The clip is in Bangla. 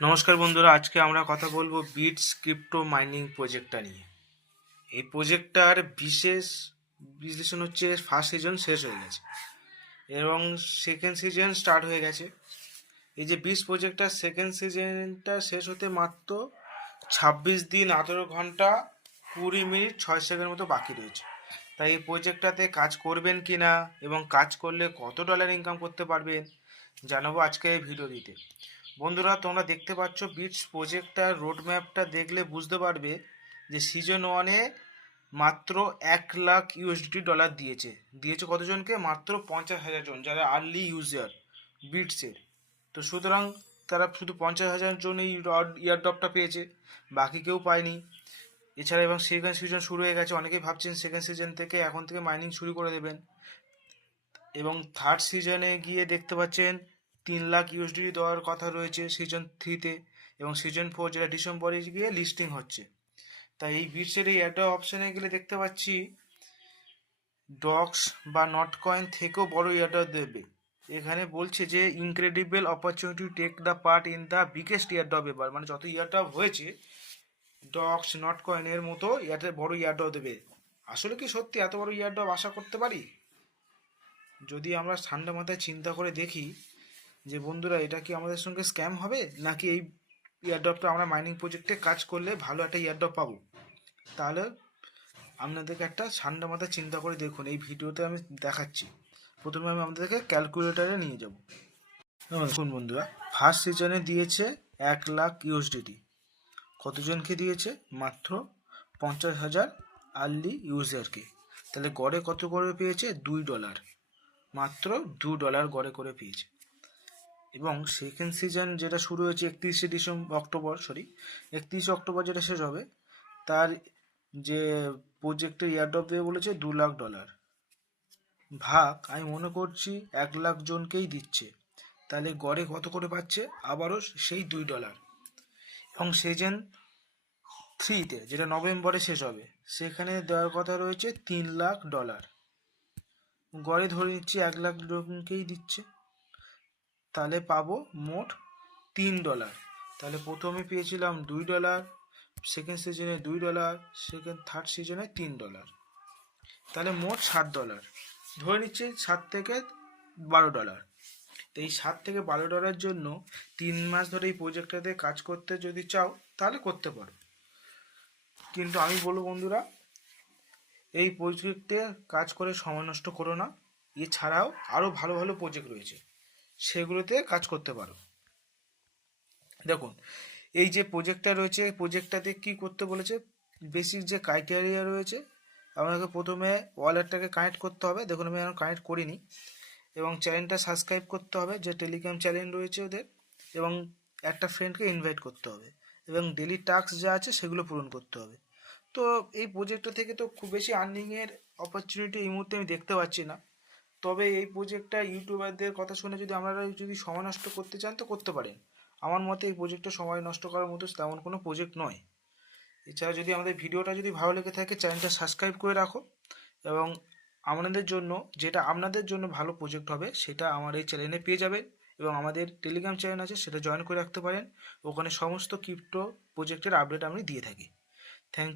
নমস্কার বন্ধুরা, আজকে আমরা কথা বলবো বিটস ক্রিপ্টো মাইনিং প্রজেক্টটা নিয়ে। এই প্রজেক্টটার বিশেষ বিশ্লেষণ হচ্ছে ফার্স্ট সিজন শেষ হয়ে গেছে এবং সেকেন্ড সিজন স্টার্ট হয়ে গেছে। এই যে বিটস প্রজেক্টটার সেকেন্ড সিজনটা শেষ হতে মাত্র 26 দিন 18 ঘন্টা 20 মিনিট 6 সেকেন্ডের মতো বাকি রয়েছে। তাই এই প্রজেক্টটাতে কাজ করবেন কি না এবং কাজ করলে কত ডলার ইনকাম করতে পারবেন জানাবো আজকে এই ভিডিওটিতে। বন্ধুরা, তোমরা দেখতে পাচ্ছ বিটস প্রজেক্টটার রোডম্যাপটা দেখলে বুঝতে পারবে যে সিজন ওয়ানে মাত্র 1 লাখ ইউএসডি ডলার দিয়েছে কতজনকে? মাত্র 50,000 জন, যারা আর্লি ইউজার বিটসের। তো সুতরাং তারা শুধু 50,000 জন এই ইয়ারড্রপটা পেয়েছে, বাকি কেউ পায়নি। এছাড়া এবং সেকেন্ড সিজন শুরু হয়ে গেছে, অনেকেই ভাবছেন সেকেন্ড সিজন থেকে এখন থেকে মাইনিং শুরু করে দেবেন। এবং থার্ড সিজনে গিয়ে দেখতে পাচ্ছেন 3 লাখ ইউএসডি দেওয়ার কথা রয়েছে সিজন 3-তে, এবং সিজন 4 যেটা ডিসেম্বরে গিয়ে লিস্টিং হচ্ছে। তাই এই বিটসের এই অ্যাডা অপশানে গেলে দেখতে পাচ্ছি ডক্স বা নট কয়েন থেকেও বড় ইয়ারড্রপ দেবে। এখানে বলছে যে incredible opportunity to take the part in the biggest airdrop এবার, মানে যত ইয়ারড্রপ হয়েছে ডক্স নট কয়েনের মতো বড় ইয়ারড্রপ দেবে। আসলে কি সত্যি এত বড় ইয়ারড্রপ আশা করতে পারি? যদি আমরা ঠান্ডা মাথায় চিন্তা করে দেখি যে বন্ধুরা, এটা কি আমাদের সঙ্গে স্ক্যাম হবে, নাকি এই ইয়ারড্রপটা আমরা মাইনিং প্রজেক্টে কাজ করলে ভালো একটা ইয়ারড্রপ পাবো, তাহলে আপনাদেরকে একটা ঠান্ডা মাথায় চিন্তা করে দেখুন। এই ভিডিওতে আমি দেখাচ্ছি। প্রথমে আমি আপনাদেরকে ক্যালকুলেটারে নিয়ে যাব। দেখুন বন্ধুরা, ফার্স্ট সিজনে দিয়েছে 1 লাখ ইউএসডিটি। কতজনকে দিয়েছে? মাত্র 50,000 আর্লি ইউজারকে। তাহলে গড়ে কত করে পেয়েছে? $2, মাত্র $2 গড়ে করে পেয়েছে। এবং সেকেন্ড সিজন যেটা শুরু হয়েছে 31 অক্টোবর যেটা শেষ হবে, তার যে প্রজেক্টের ইয়ারড্রপ দেবে বলেছে $2 লাখ। ভাগ, আমি মনে করছি 1 লাখ জনকেই দিচ্ছে, তাহলে গড়ে কত করে পাচ্ছে? আবারও সেই $2। এবং সিজন 3-তে যেটা নভেম্বরে শেষ হবে, সেখানে দেওয়ার কথা রয়েছে $3 লাখ। গড়ে ধরে নিচ্ছি 1 লাখ জনকেই দিচ্ছে, তাহলে পাবো মোট $3। তাহলে প্রথমে পেয়েছিলাম $2, সেকেন্ড সিজনে $2, থার্ড সিজনে $3, তাহলে মোট $7। ধরে নিচ্ছি 7 থেকে $12। তো এই 7 থেকে $12 জন্য 3 মাস ধরে এই প্রজেক্টটাতে কাজ করতে যদি চাও তাহলে করতে পারো। কিন্তু আমি বলবো বন্ধুরা, এই প্রজেক্টে কাজ করে সময় নষ্ট করো না। এছাড়াও আরও ভালো ভালো প্রজেক্ট রয়েছে, সেগুলোতে কাজ করতে পারো। দেখুন, এই যে প্রজেক্টটা রয়েছে, প্রজেক্টটাতে কি করতে বলেছে, বেসিক যে ক্রাইটেরিয়া রয়েছে, আপনাকে প্রথমে ওয়ালেটটাকে কানেক্ট করতে হবে। দেখুন, আমি এখন কানেক্ট করিনি। এবং চ্যানেলটা সাবস্ক্রাইব করতে হবে, যে টেলিগ্রাম চ্যানেল রয়েছে ওদের, এবং একটা ফ্রেন্ডকে ইনভাইট করতে হবে, এবং ডেলি টাস্ক যা আছে সেগুলো পূরণ করতে হবে। তো এই প্রজেক্টটা থেকে তো খুব বেশি আর্নিংয়ের অপরচুনিটি এই মুহূর্তে আমি দেখতে পাচ্ছি না। তবে এই প্রজেক্টটা ইউটিউবারদের কথা শুনে যদি আপনারা যদি সময় নষ্ট করতে চান তো করতে পারেন। আমার মতে এই প্রজেক্টটা সময় নষ্ট করার মতো তেমন কোনো প্রজেক্ট নয়। এছাড়া যদি আমাদের ভিডিওটা যদি ভালো লেগে থাকে, চ্যানেলটা সাবস্ক্রাইব করে রাখো, এবং আপনাদের জন্য যেটা আপনাদের জন্য ভালো প্রজেক্ট হবে সেটা আমার এই চ্যানেলে পেয়ে যাবেন। এবং আমাদের টেলিগ্রাম চ্যানেল আছে, সেটা জয়েন করে রাখতে পারেন। ওখানে সমস্ত ক্রিপ্টো প্রজেক্টের আপডেট আমি দিয়ে থাকি। Thank you.